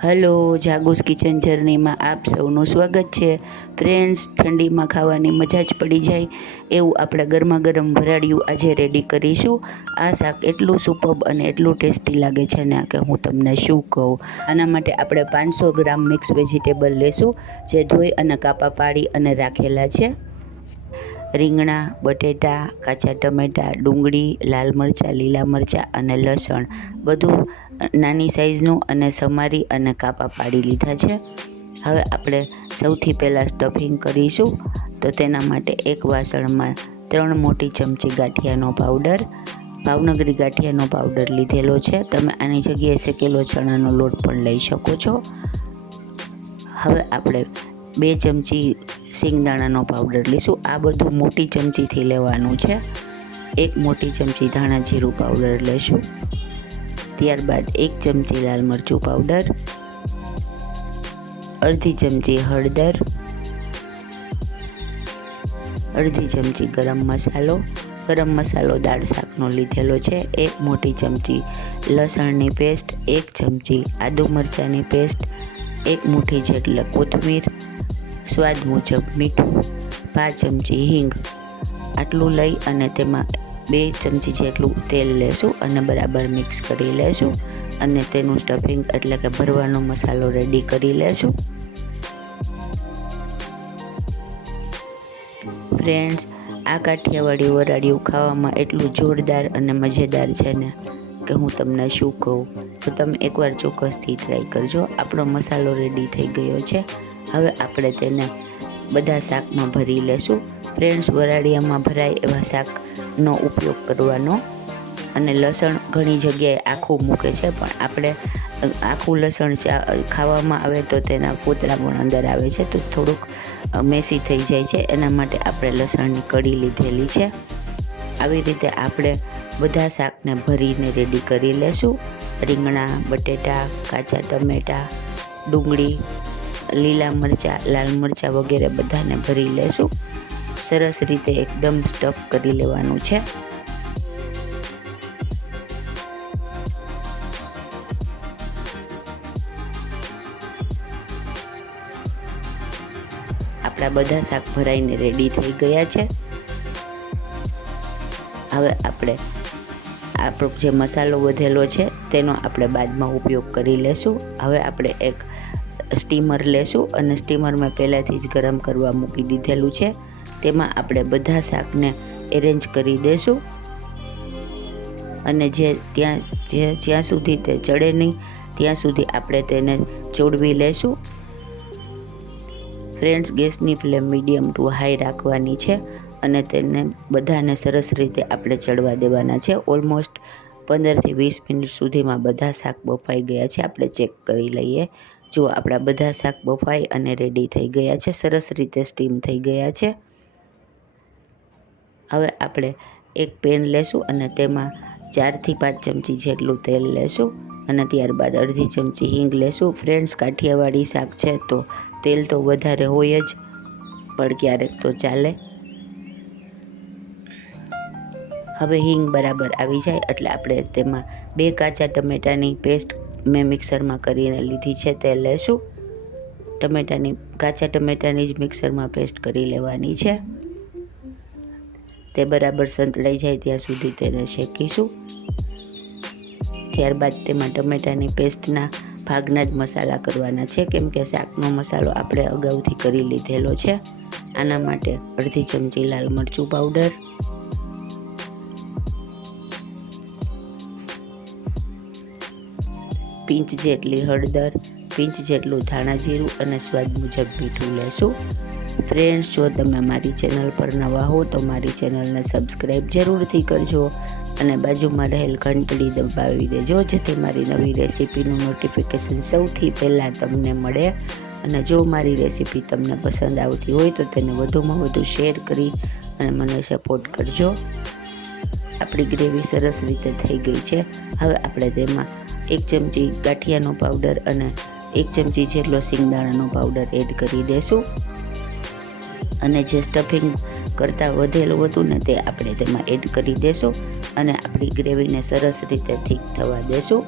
Hello, જાગુસ kitchen જર્નીમાં આપ સૌનું સ્વાગત છે. ફ્રેન્ડ્સ, ઠંડીમાં ખાવાની મજા જ પડી જાય એવું આપણે ગરમા ગરમ ભરાડિયું આજે રેડી કરીશું. આ શાક એટલું સુપબ અને એટલું ટેસ્ટી લાગે છે ને કે હું તમને શું કહું. આના માટે આપણે પાંચસો ગ્રામ મિક્સ વેજીટેબલ લેશું, જે ધોઈ અને કાપા પાડી અને રાખેલા છે. રીંગણા, બટેટા, કાચા ટમેટાં, ડુંગળી, લાલ મરચાં, લીલા મરચાં અને લસણ. બધું નાની સાઈઝનું અને સમારી અને કાપા પાડી લીધા છે. હવે આપણે સૌથી પહેલાં સ્ટફિંગ કરીશું. તો તેના માટે એક વાસણમાં ત્રણ મોટી ચમચી ગાંઠિયાનો પાવડર, ભાવનગરી ગાંઠિયાનો પાવડર લીધેલો છે. તમે આની જગ્યાએ શેકેલો ચણાનો લોટ પણ લઈ શકો છો. હવે આપણે બે ચમચી સિંગદાણાનો પાવડર લઈશું આ બધું મોટી ચમચીથી લેવાનું છે. એક મોટી ચમચી ધાણા જીરું પાવડર લેશું. ત્યારબાદ એક ચમચી લાલ મરચું પાવડર અડધી ચમચી હળદર, અડધી ચમચી ગરમ મસાલો. ગરમ મસાલો દાળ શાકનો લીધેલો છે. એક મોટી ચમચી લસણની પેસ્ટ, એક ચમચી આદુ મરચાંની પેસ્ટ, એક મુઠ્ઠી જેટલા કોથમીર સ્વાદ મુજબ મીઠું, પાંચ ચમચી હિંગ આટલું લઈ અને તેમાં બે ચમચી જેટલું તેલ લેશું અને બરાબર મિક્સ કરી લેશું અને તેનું સ્ટફિંગ એટલે કે ભરવાનો મસાલો રેડી કરી લેશું. ફ્રેન્ડ્સ આ કાઠિયાવાડી વરાળિયું ખાવામાં એટલું જોરદાર અને મજેદાર છે ને કે હું તમને શું કહું? તો તમે એકવાર ચોક્કસથી ટ્રાય કરજો. આપણો મસાલો રેડી થઈ ગયો છે. હવે આપણે તેને બધા શાકમાં ભરી લેશું. ફ્રેન્ડ્સ, વરાળિયામાં ભરાય એવા શાકનો ઉપયોગ કરવાનો. અને લસણ ઘણી જગ્યાએ આખું મૂકે છે, પણ આપણે આખું લસણ ખાવામાં આવે તો તેના ફોતરા પણ અંદર આવે છે, તો થોડુંક મેસી થઈ જાય છે. એના માટે આપણે લસણની કડી લીધેલી છે. આવી રીતે આપણે બધા શાકને ભરીને રેડી કરી લેશું. રીંગણા, બટેટા, કાચા ટમેટા, ડુંગળી લીલા મરચાં, લાલ મરચાં વગેરે બધાને ભરી લેશું. સરસ રીતે એકદમ સ્ટફ કરી લેવાનું છે. આપણા બધા શાક ભરાઈને રેડી થઈ ગયા છે. હવે આપણે આપણો જે મસાલો વધેલો છે, તેનો આપણે બાદમાં ઉપયોગ કરી લેશું. હવે આપણે એક સ્ટીમર લેશું અને સ્ટીમરમાં પહેલાંથી જ ગરમ કરવા મૂકી દીધેલું છે. તેમાં આપણે બધા શાકને એરેન્જ કરી દેશું. અને જે ત્યાં, જે, જ્યાં સુધી તે ચડે નહીં, ત્યાં સુધી આપણે તેને ચોડવી લેશું. ફ્રેન્ડ્સ, ગેસની ફ્લેમ મીડિયમ ટુ હાઈ રાખવાની છે અને તેને બધાને સરસ રીતે આપણે ચડવા દેવાના છે. ઓલમોસ્ટ પંદરથી વીસ મિનિટ સુધીમાં બધા શાક બફાઈ ગયા છે. આપણે ચેક કરી લઈએ. જો આપણા બધા શાક બફાઈ અને રેડી થઈ ગયા છે, સરસ રીતે સ્ટીમ થઈ ગયા છે. હવે આપણે એક પેન લેશું અને તેમાં ચારથી પાંચ ચમચી જેટલું તેલ લેશું અને ત્યારબાદ અડધી ચમચી હિંગ લેશું. ફ્રેન્ડ્સ કાઠિયાવાડી શાક છે તો તેલ તો વધારે હોય જ, પણ ક્યારેક તો ચાલે. હવે હિંગ બરાબર આવી જાય એટલે આપણે તેમાં બે કાચા ટમેટાની પેસ્ટ મેં મિક્સરમાં કરીને લીધી છે તે લેશું. ટમેટાની, કાચા ટમેટાની જ મિક્સરમાં પેસ્ટ કરી લેવાની છે. તે બરાબર સંતળાઈ જાય ત્યાં સુધી તેને શેકીશું. ત્યારબાદ તેમાં ટમેટાની પેસ્ટના ભાગના જ મસાલા કરવાના છે, કેમ કે શાકનો મસાલો આપણે અગાઉથી કરી લીધેલો છે. આના માટે અડધી ચમચી લાલ મરચું પાવડર પિંચ જેટલી હળદર, પિંચ જેટલું ધાણા જીરું અને સ્વાદ મુજબ મીઠું લેશું. ફ્રેન્ડ્સ જો તમે મારી ચેનલ પર નવા હો, તો મારી ચેનલને સબસ્ક્રાઈબ જરૂરથી કરજો અને બાજુમાં રહેલ ઘંટડી દબાવી દેજો, જેથી મારી નવી રેસીપીનું નોટિફિકેશન સૌથી પહેલાં તમને મળે. અને જો મારી રેસીપી તમને પસંદ આવતી હોય, તો તેને વધુમાં વધુ શેર કરી અને મને સપોર્ટ કરજો. આપણી ગ્રેવી સરસ રીતે થઈ ગઈ છે. હવે આપણે તેમાં એક ચમચી ગાંઠિયાનો પાવડર અને એક ચમચી જેટલો સિંગદાણાનો પાવડર એડ કરી દેશું. અને જે સ્ટફિંગ કરતાં વધેલું હતું ને તે આપણે તેમાં એડ કરી દેશું અને આપણી ગ્રેવીને સરસ રીતે થીક થવા દેશું.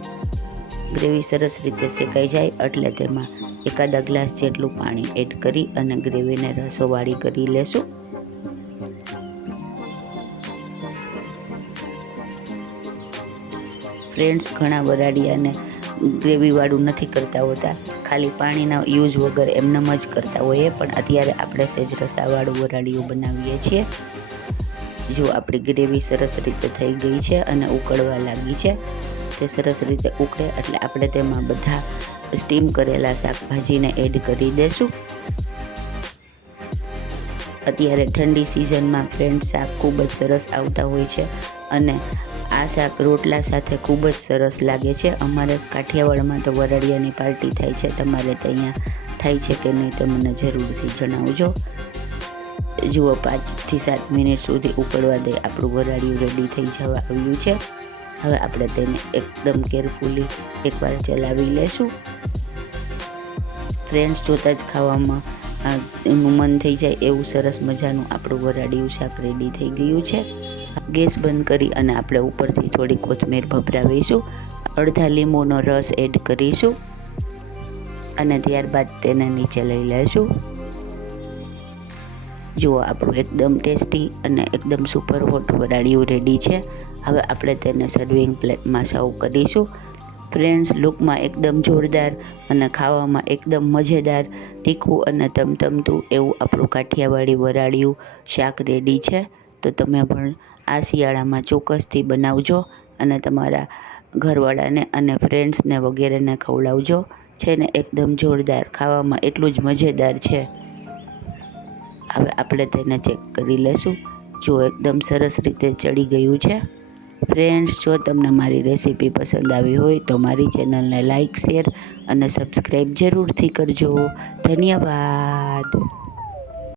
ગ્રેવી સરસ રીતે શેકાઈ જાય એટલે તેમાં એકાદા ગ્લાસ જેટલું પાણી એડ કરી અને ગ્રેવીને રસોવાળી કરી લેશું. ફ્રેન્ડ્સ ઘણા વરાડિયાને ગ્રેવીવાળું નથી કરતા હોતા. ખાલી પાણીના યુઝ વગર એમનેમ જ કરતા હોઈએ, પણ અત્યારે આપણે સહેજ રસાવાળું વરાડિયું બનાવીએ છીએ. જો આપણી ગ્રેવી સરસ રીતે થઈ ગઈ છે અને ઉકળવા લાગી છે, તે સરસ રીતે ઉકળે એટલે આપણે તેમાં બધા સ્ટીમ કરેલા શાકભાજીને એડ કરી દેશું. અત્યારે ઠંડી સિઝનમાં ફ્રેન્ડ શાક ખૂબ જ સરસ આવતા હોય છે અને આ શાક રોટલા સાથે ખૂબ જ સરસ લાગે છે. અમારે કાઠિયાવાડમાં તો વરાડિયાની પાર્ટી થાય છે. તમારે ત્યાં થાય છે કે નહીં તે મને જરૂરથી જણાવજો. જુઓ, પાંચથી સાત મિનિટ સુધી ઉકળવા દે. આપણું વરાડિયું રેડી થઈ જવા આવ્યું છે. હવે આપણે તેને એકદમ કેરફુલી એકવાર ચલાવી લેશું. ફ્રેન્ડ્સ જોતાં જ ખાવામાં એનું મન થઈ જાય એવું સરસ મજાનું આપણું વરાડિયું શાક રેડી થઈ ગયું છે. ગેસ બંધ કરી અને આપણે ઉપરથી થોડી કોથમીર ભભરાવીશું. અડધા લીંબુનો રસ એડ કરીશું. અને ત્યારબાદ તેને નીચે લઈ લેશું. જુઓ આપણું એકદમ ટેસ્ટી અને એકદમ સુપર હોટ વરાળિયું રેડી છે, હવે આપણે તેને સર્વિંગ પ્લેટમાં સર્વ કરીશું. ફ્રેન્ડ્સ લુકમાં એકદમ જોરદાર અને ખાવામાં એકદમ મજેદાર, તીખું અને તમતમતું એવું આપણું કાઠિયાવાડી વરાળિયું શાક રેડી છે. તો તમે પણ આ શિયાળામાં ચોક્કસથી બનાવજો અને તમારા ઘરવાળાને અને ફ્રેન્ડ્સને વગેરેને ખવડાવજો. છે ને, એકદમ જોરદાર, ખાવામાં એટલું જ મજેદાર છે. હવે આપણે તેને ચેક કરી લઈશું જો એકદમ સરસ રીતે ચડી ગયું છે. ફ્રેન્ડ્સ જો તમને મારી રેસીપી પસંદ આવી હોય તો મારી ચેનલને લાઇક શેર અને સબસ્ક્રાઈબ જરૂરથી કરજો. ધન્યવાદ.